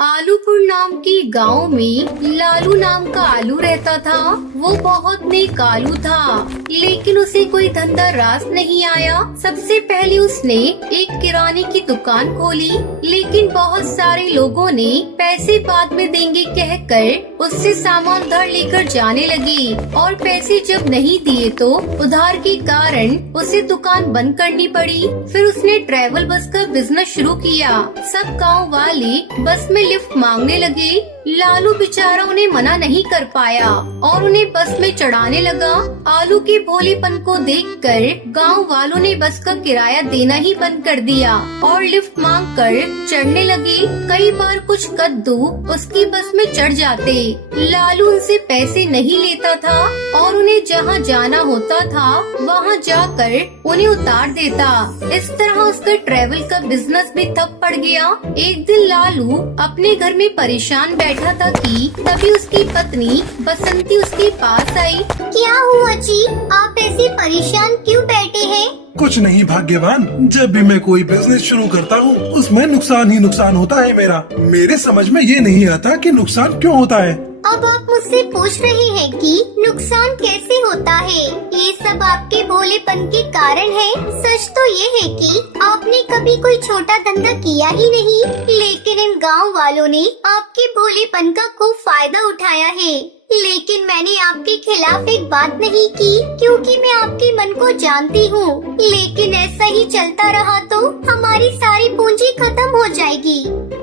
आलूपुर नाम के गांव में लालू नाम का आलू रहता था। वो बहुत नेक आलू था, लेकिन उसे कोई धंधा रास नहीं आया। सबसे पहले उसने एक किराने की दुकान खोली, लेकिन बहुत सारे लोगों ने पैसे बाद में देंगे कहकर उससे सामान उधार लेकर जाने लगे, और पैसे जब नहीं दिए तो उधार के कारण उसे दुकान बंद करनी पड़ी। फिर उसने ट्रैवल बस का बिजनेस शुरू किया। सब गाँव वाले बस में लिफ्ट मांगने लगे। लालू बेचारा उन्हें मना नहीं कर पाया और उन्हें बस में चढ़ाने लगा। आलू के भोलेपन को देखकर गांव वालों ने बस का किराया देना ही बंद कर दिया और लिफ्ट मांगकर चढ़ने लगे। कई बार कुछ कद्दू उसकी बस में चढ़ जाते। लालू उनसे पैसे नहीं लेता था और उन्हें जहां जाना होता था वहां जाकर उन्हें उतार देता। इस तरह उसका ट्रैवल का बिजनेस भी ठप पड़ गया। एक दिन लालू अपने घर में परेशान बैठा था कि तभी उसकी पत्नी बसंती उसके पास आई। क्या हुआ जी, आप ऐसे परेशान क्यों बैठे हैं? कुछ नहीं भाग्यवान, जब भी मैं कोई बिजनेस शुरू करता हूँ उसमें नुकसान ही नुकसान होता है मेरा। मेरे समझ में ये नहीं आता कि नुकसान क्यों होता है। अब आप मुझसे पूछ रहे हैं कि नुकसान कैसे होता है? ये सब आपके भोलेपन के कारण है। सच तो ये है कि आपने कभी कोई छोटा धंधा किया ही नहीं, लेकिन इन गांव वालों ने आपके भोलेपन का खूब फायदा उठाया है। लेकिन मैंने आपके खिलाफ एक बात नहीं की, क्योंकि मैं आपके मन को जानती हूँ। लेकिन ऐसा ही चलता रहा तो हमारी सारी पूंजी खत्म हो जाएगी।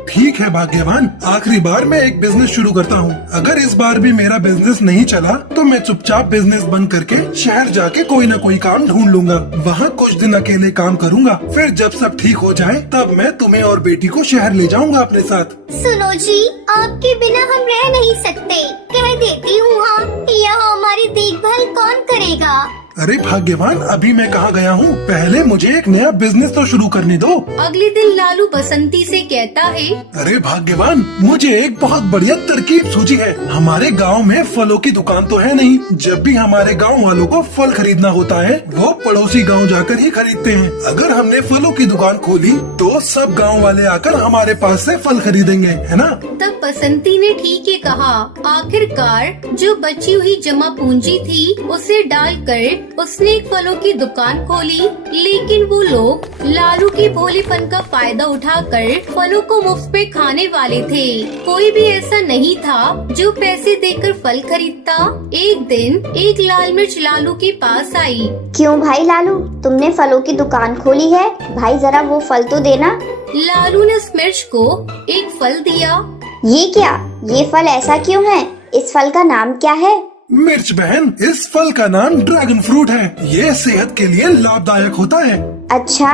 ठीक है भाग्यवान, आखिरी बार मैं एक बिजनेस शुरू करता हूँ। अगर इस बार भी मेरा बिजनेस नहीं चला तो मैं चुपचाप बिजनेस बंद करके शहर जाके कोई न कोई काम ढूंढ लूंगा। वहाँ कुछ दिन अकेले काम करूँगा, फिर जब सब ठीक हो जाए तब मैं तुम्हें और बेटी को शहर ले जाऊँगा अपने साथ। सुनो जी, आपके बिना हम रह नहीं सकते। कह देती हूँ हम, यहाँ हमारी देखभाल कौन करेगा? अरे भाग्यवान, अभी मैं कहाँ गया हूँ, पहले मुझे एक नया बिजनेस तो शुरू करने दो। अगले दिन लालू बसंती से कहता है, अरे भाग्यवान, मुझे एक बहुत बढ़िया तरकीब सूझी है। हमारे गांव में फलों की दुकान तो है नहीं। जब भी हमारे गांव वालों को फल खरीदना होता है वो पड़ोसी गांव जाकर ही खरीदते हैं। अगर हमने फलों की दुकान खोली तो सब गांव वाले आकर हमारे पास से फल खरीदेंगे, है ना? तब बसंती ने ठीक है कहा। आखिरकार जो बची हुई जमा पूंजी थी उसे डालकर उसने एक फलों की दुकान खोली। लेकिन वो लोग लालू के भोलेपन का फायदा उठाकर फलों को मुफ्त पे खाने वाले थे। कोई भी ऐसा नहीं था जो पैसे देकर फल खरीदता। एक दिन एक लाल मिर्च लालू के पास आई। क्यों भाई लालू, तुमने फलों की दुकान खोली है? भाई जरा वो फल तो देना। लालू ने उस मिर्च को एक फल दिया। ये क्या, ये फल ऐसा क्यों है? इस फल का नाम क्या है? मिर्च बहन, इस फल का नाम ड्रैगन फ्रूट है। ये सेहत के लिए लाभदायक होता है। अच्छा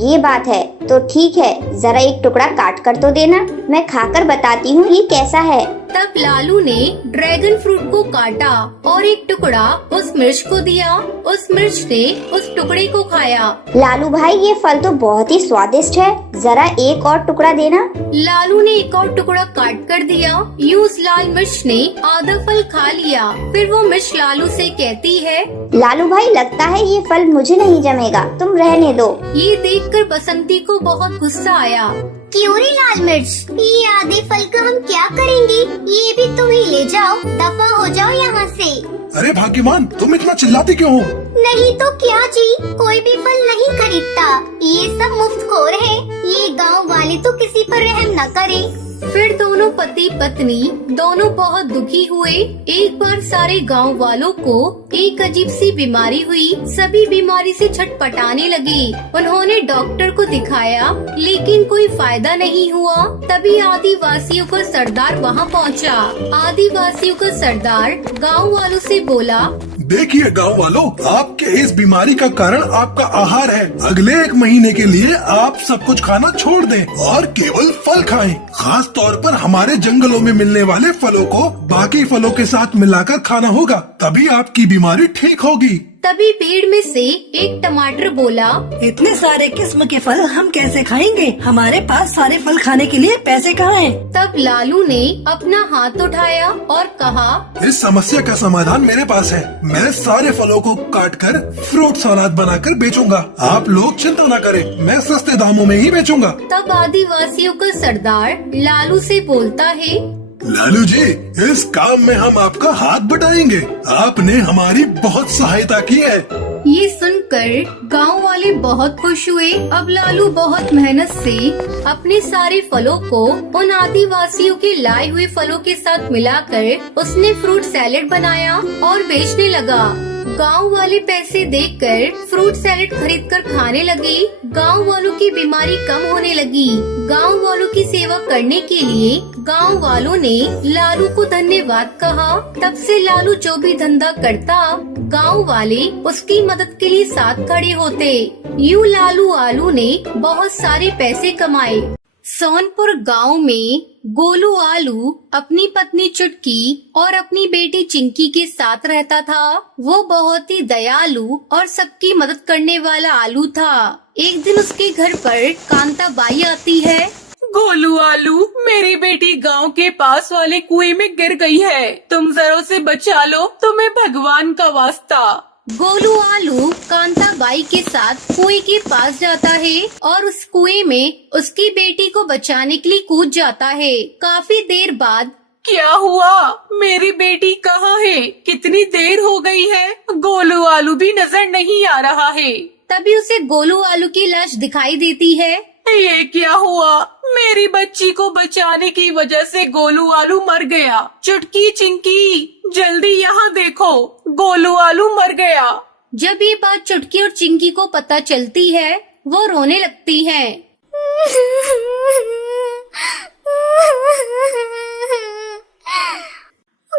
ये बात है, तो ठीक है, जरा एक टुकड़ा काट कर तो देना, मैं खाकर बताती हूँ ये कैसा है। तब लालू ने ड्रैगन फ्रूट को काटा और एक टुकड़ा उस मिर्च को दिया। उस मिर्च ने उस टुकड़े को खाया। लालू भाई, ये फल तो बहुत ही स्वादिष्ट है, जरा एक और टुकड़ा देना। लालू ने एक और टुकड़ा काट कर दिया। यूं उस लाल मिर्च ने आधा फल खा लिया। फिर वो मिर्च लालू से कहती है, लालू भाई लगता है ये फल मुझे नहीं जमेगा, तुम रहने दो। ये देखकर बसंती को बहुत गुस्सा आया। क्यों रे लाल मिर्च, ये आधे फल का हम क्या करेंगे? ये भी तुम ही ले जाओ, दफा हो जाओ यहाँ से। अरे भाग्यवान, तुम इतना चिल्लाती क्यों हो? नहीं तो क्या जी, कोई भी फल नहीं खरीदता। ये सब मुफ्तखोर है। ये गांव वाले तो किसी पर रहम न करें। फिर दोनों पति पत्नी दोनों बहुत दुखी हुए। एक बार सारे गांव वालों को एक अजीब सी बीमारी हुई। सभी बीमारी से छटपटाने लगे। उन्होंने डॉक्टर को दिखाया, लेकिन कोई फायदा नहीं हुआ। तभी आदिवासियों का सरदार वहां पहुंचा। आदिवासियों का सरदार गांव वालों से बोला, देखिए गांव वालों, आपके इस बीमारी का कारण आपका आहार है। अगले 1 महीने के लिए आप सब कुछ खाना छोड़ दें और केवल फल खाएं। खास तौर पर हमारे जंगलों में मिलने वाले फलों को बाकी फलों के साथ मिलाकर खाना होगा, तभी आपकी बीमारी बीमारी ठीक होगी। तभी पेड़ में से एक टमाटर बोला, इतने सारे किस्म के फल हम कैसे खाएंगे? हमारे पास सारे फल खाने के लिए पैसे कहाँ हैं? तब लालू ने अपना हाथ उठाया और कहा, इस समस्या का समाधान मेरे पास है। मैं सारे फलों को काट कर फ्रूट सलाद बनाकर बेचूंगा। आप लोग चिंता न करें, मैं सस्ते दामों में ही बेचूंगा। तब आदिवासियों का सरदार लालू से बोलता है, लालू जी, इस काम में हम आपका हाथ बटाएंगे। आपने हमारी बहुत सहायता की है। ये सुनकर गांव वाले बहुत खुश हुए। अब लालू बहुत मेहनत से अपने सारे फलों को उन आदिवासियों के लाए हुए फलों के साथ मिलाकर उसने फ्रूट सैलेड बनाया और बेचने लगा। गांव वाले पैसे देकर फ्रूट सैलेड खरीद कर खाने लगे। गांव वालों की बीमारी कम होने लगी। गांव वालों की सेवा करने के लिए गांव वालों ने लालू को धन्यवाद कहा। तब से लालू जो भी धंधा करता, गांव वाले उसकी मदद के लिए साथ खड़े होते। यूं लालू आलू ने बहुत सारे पैसे कमाए। सोनपुर गांव में गोलू आलू अपनी पत्नी चुटकी और अपनी बेटी चिंकी के साथ रहता था। वो बहुत ही दयालु और सबकी मदद करने वाला आलू था। एक दिन उसके घर पर कांता बाई आती है। गोलू आलू, मेरी बेटी गांव के पास वाले कुएं में गिर गई है। तुम जरा उसे बचा लो, तुम्हें भगवान का वास्ता। गोलू आलू कांता बाई के साथ कुएं के पास जाता है और उस कुएं में उसकी बेटी को बचाने के लिए कूद जाता है। काफी देर बाद, क्या हुआ? मेरी बेटी कहाँ है? कितनी देर हो गई है, गोलू आलू भी नजर नहीं आ रहा है। तभी उसे गोलू आलू की लाश दिखाई देती है। ये क्या हुआ? मेरी बच्ची को बचाने की वजह से गोलू आलू मर गया। चुटकी, चिंकी, जल्दी यहाँ देखो, गोलू आलू मर गया। जब ये बात चुटकी और चिंकी को पता चलती है, वो रोने लगती हैं।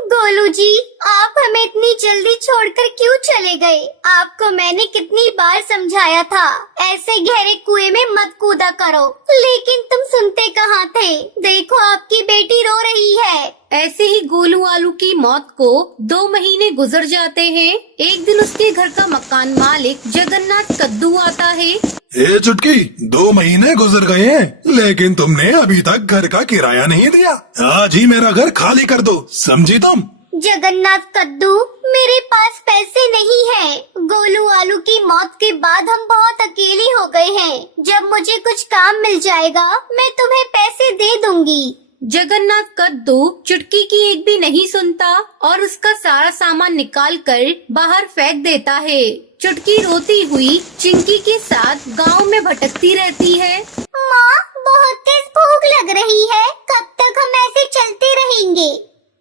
गोलू जी, आप हमें इतनी जल्दी छोड़कर क्यों चले गए? आपको मैंने कितनी बार समझाया था, ऐसे गहरे कुएं में मत कूदा करो, लेकिन तुम सुनते कहाँ थे? देखो आपकी बेटी रो रही है। ऐसे ही गोलू आलू की मौत को 2 महीने गुजर जाते हैं। एक दिन उसके घर का मकान मालिक जगन्नाथ कद्दू आता है। ए चुटकी, 2 महीने गुजर गए हैं, लेकिन तुमने अभी तक घर का किराया नहीं दिया। आज ही मेरा घर खाली कर दो, समझी तुम? जगन्नाथ कद्दू, मेरे पास पैसे नहीं है। गोलू आलू की मौत के बाद हम बहुत अकेली हो गए हैं। जब मुझे कुछ काम मिल जाएगा, मैं तुम्हें पैसे दे दूंगी। जगन्नाथ कद्दू चुटकी की एक भी नहीं सुनता और उसका सारा सामान निकाल कर बाहर फेंक देता है। चुटकी रोती हुई चिंकी के साथ गांव में भटकती रहती है। माँ, बहुत तेज भूख लग रही है, कब तक हम ऐसे चलते रहेंगे?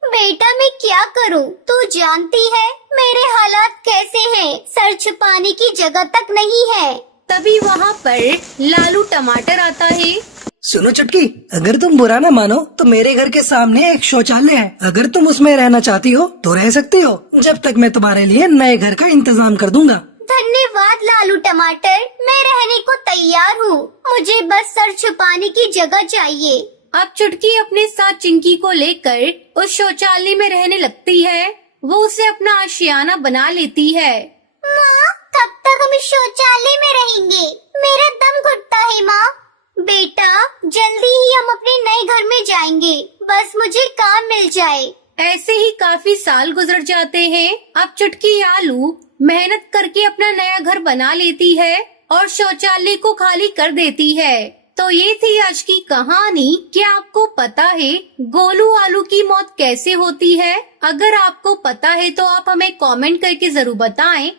बेटा मैं क्या करूँ? तू जानती है मेरे हालात कैसे हैं। सर छुपाने की जगह तक नहीं है। तभी वहाँ पर लालू टमाटर आता है। सुनो चुटकी, अगर तुम बुरा ना मानो तो मेरे घर के सामने एक शौचालय है। अगर तुम उसमें रहना चाहती हो तो रह सकती हो, जब तक मैं तुम्हारे लिए नए घर का इंतजाम कर दूंगा। धन्यवाद लालू टमाटर, मैं रहने को तैयार हूँ। मुझे बस सर छुपाने की जगह चाहिए। अब चुटकी अपने साथ चिंकी को लेकर उस शौचालय में रहने लगती है। वो उसे अपना आशियाना बना लेती है। माँ, कब तक हम इस शौचालय में रहेंगे? मेरा दम घुटता है माँ। बेटा, जल्दी ही हम अपने नए घर में जाएंगे, बस मुझे काम मिल जाए। ऐसे ही काफी साल गुजर जाते हैं। अब चुटकी आलू मेहनत करके अपना नया घर बना लेती है और शौचालय को खाली कर देती है। तो ये थी आज की कहानी। क्या आपको पता है गोलू आलू की मौत कैसे होती है? अगर आपको पता है तो आप हमें कमेंट करके जरूर बताएं।